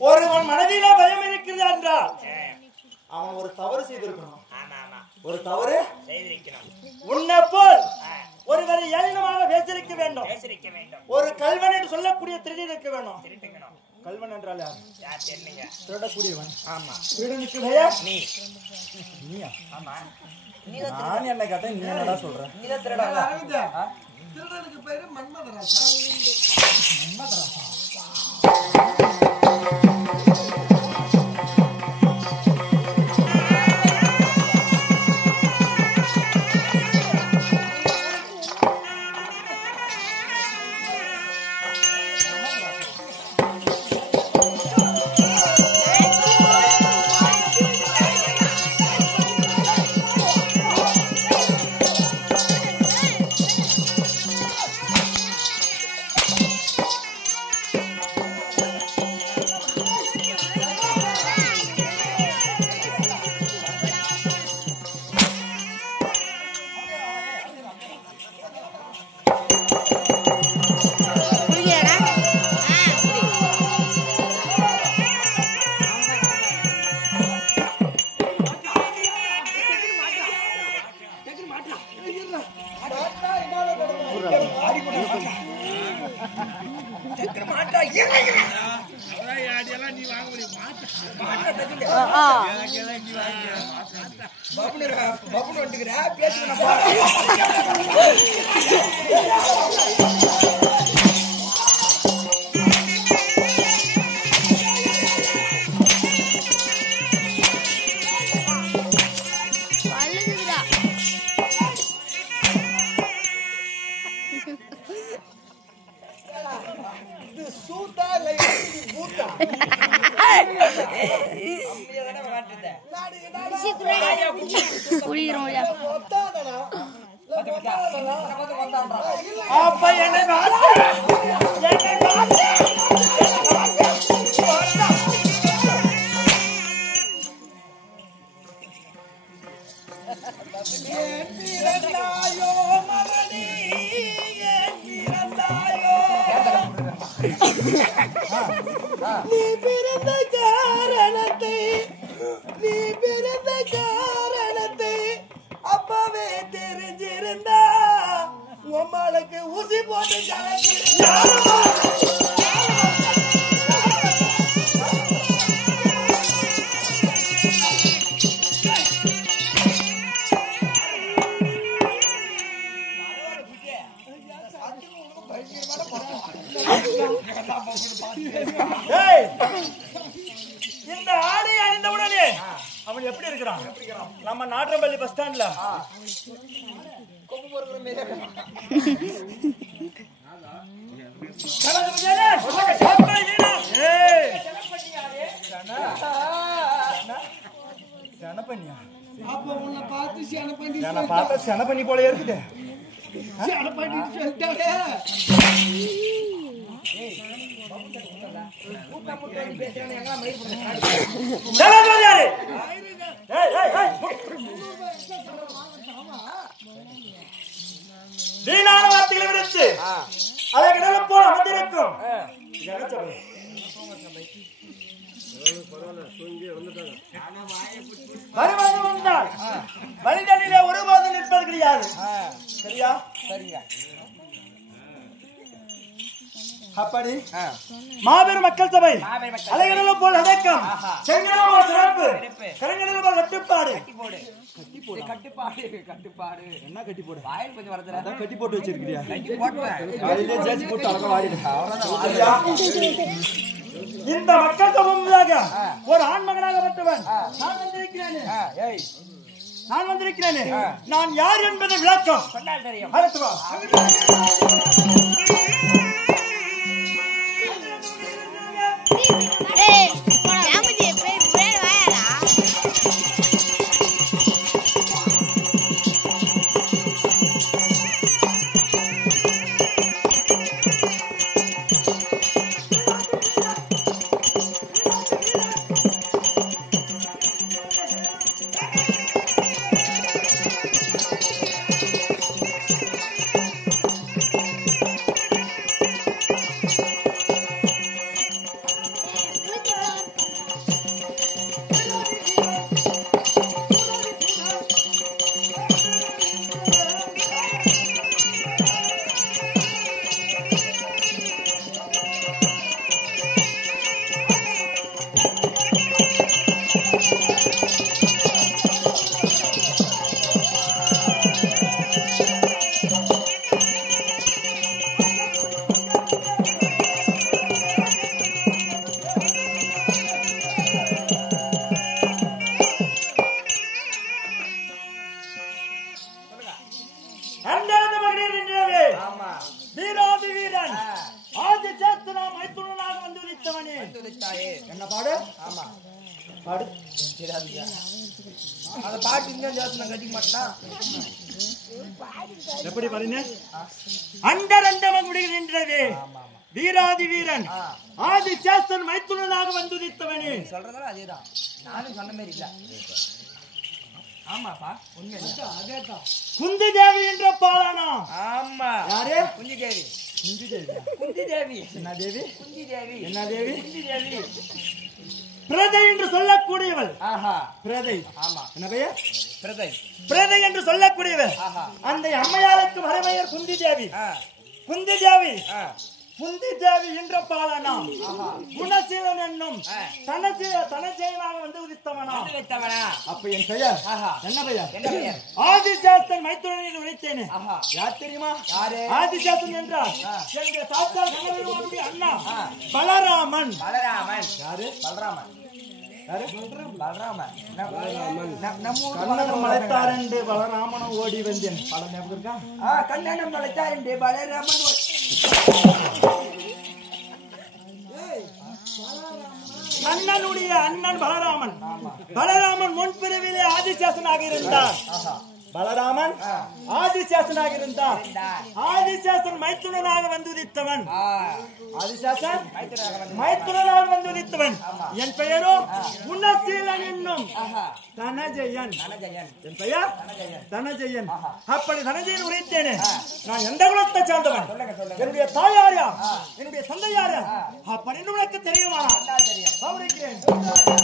ஒருவன் மனதிலே பயம் இருக்கிறது என்றால் அவன் ஒரு தவறு செய்திருக்கணும். ஒரு தவறு செய்திருக்கணும். உன்னை போல் ஒருவரை ஏளனமாக பேசிருக்க வேண்டும். ஒரு கல்வன் என்று சொல்லக்கூடிய திருடன் இருக்க வேண்டும். கல்வன் என்றால் யார்? திருடக்கூடியவன். ஆமா. திருடனுக்கு பெயர் நீயா? ஆமா. நான் என்ன கேட்டேன், நீ என்னடா சொல்ற? திருடனுக்கு பேரு மன்மதராசா. மன்மதராசா. நீ பிறந்த காரணம் இந்த ஆடை அணிந்தவுடனே அவன் எப்படி இருக்கிறான்? நம்ம நாட்ரம்பள்ளி பஸ் ஸ்டாண்ட்ல செனப்பண்ணி போல இருக்குது. வீணான வார்த்தைகளை விடுத்து அதை கடலை போல அமர்ந்திருக்கும் மனிதனிலே ஒருபோதும் நிற்பது கிடையாது. சரியா? சரிங்க. அப்படி மாபெரும் மக்கள் சபை அலைகடலும் போல் அடக்கம், செங்கடலும் போல் சிறப்பு, கரங்கடலும் போல் கட்டுப்பாடு. கட்டுப்பாடு என்ன கட்டி போடு? வாயில் கொஞ்சம் வரதுல அதான் கட்டி போட்டு வச்சிருக்கியா? கட்டி போடுறேன். வாயிலே ஜாஜி போட்டு அடக்க வாயிடு. இந்த மக்கள் சபையாக ஒரு ஆண் மகனாகப்பட்டவன் நான் வந்திருக்கிறேனே. நான் வந்திருக்கிறேனே, நான் யார் என்பதை விளக்கம் சொன்னால் தெரியும். அடுத்து வா. என்ன பாடு? ஆமா பாடு. அத பாட்டு இந்த ஜாஸ்தியா கட்டிக்க மாட்டான். எப்படி பாருங்க? அண்டரண்டம முடிகின்றதே வீராதி வீரன் ஆதி சேஸ்தன் மைத்துனனாக வந்துதித்தவனே. சொல்றதா அதேதான். நானும் சொன்ன மாதிரி இல்ல. ஆமாப்பா உண்மை அதேதான். குந்தி தேவி என்ற பாலானா. ஆமா. யாரே? குந்தி தேவி. குந்தி தேவி. குந்தி தேவி. என்ன தேவி? குந்தி தேவி. என்ன தேவி? குந்தி தேவி. பிரதை என்று சொல்லக்கூடியவள். ஆஹா. பிரதை. ஆமா. என்ன பெயர்? பிரதை. பிரதை என்று சொல்லக்கூடியவள். ஆஹா. அந்த அம்மையாருக்கு மறுபெயர் குந்தி தேவி. குந்தி தேவி. குந்தி தேவி என்ற பாலனா. குணசீலன் என்னும் தனசேனாக வந்து உதித்தவனா. அப்ப என் பெயர் என்ன பெயர்? என்ன பெயர்? ஆதிசேஸ்தன் மைத்துனன் உரைத்தேனே. யார் தெரியுமா? யாரு? ஆதிசேஸ்தன் என்றால் எங்க தாத்தா கணவனுடைய அண்ணா பலராமன். பலராமன் யாரு? பலராமன். மலைத்தாரண்டு பலராமனும் ஓடி வந்தேன். பல ஞாபகம் இருக்கா? கண்ணனம் மலைத்தாரண்டு பலராமன். அண்ணனுடைய அண்ணன் பலராமன். பலராமன் முன்பிரிவிலே ஆதிசேஷனாக இருந்தார். பலராமன் ஆதிசேஷனாக இருந்தார். ஆதிசேஷன் மைத்துனனாக வந்து உதித்தவன். ஆதிசேஷன் மைத்துனனாக வந்து உதித்தவன். என் பெயரோ குணசீலன் என்னும் தனஜயன். என் பெயர் தனஜயன். அப்படி தனஜயன் உரைத்தேனே. நான் எந்த குலத்தை சார்ந்தவன்? என்னுடைய தாயார் யார்? என்னுடைய சொந்த யார்? அப்படின்னு உனக்கு தெரியுமா? தெரியும்.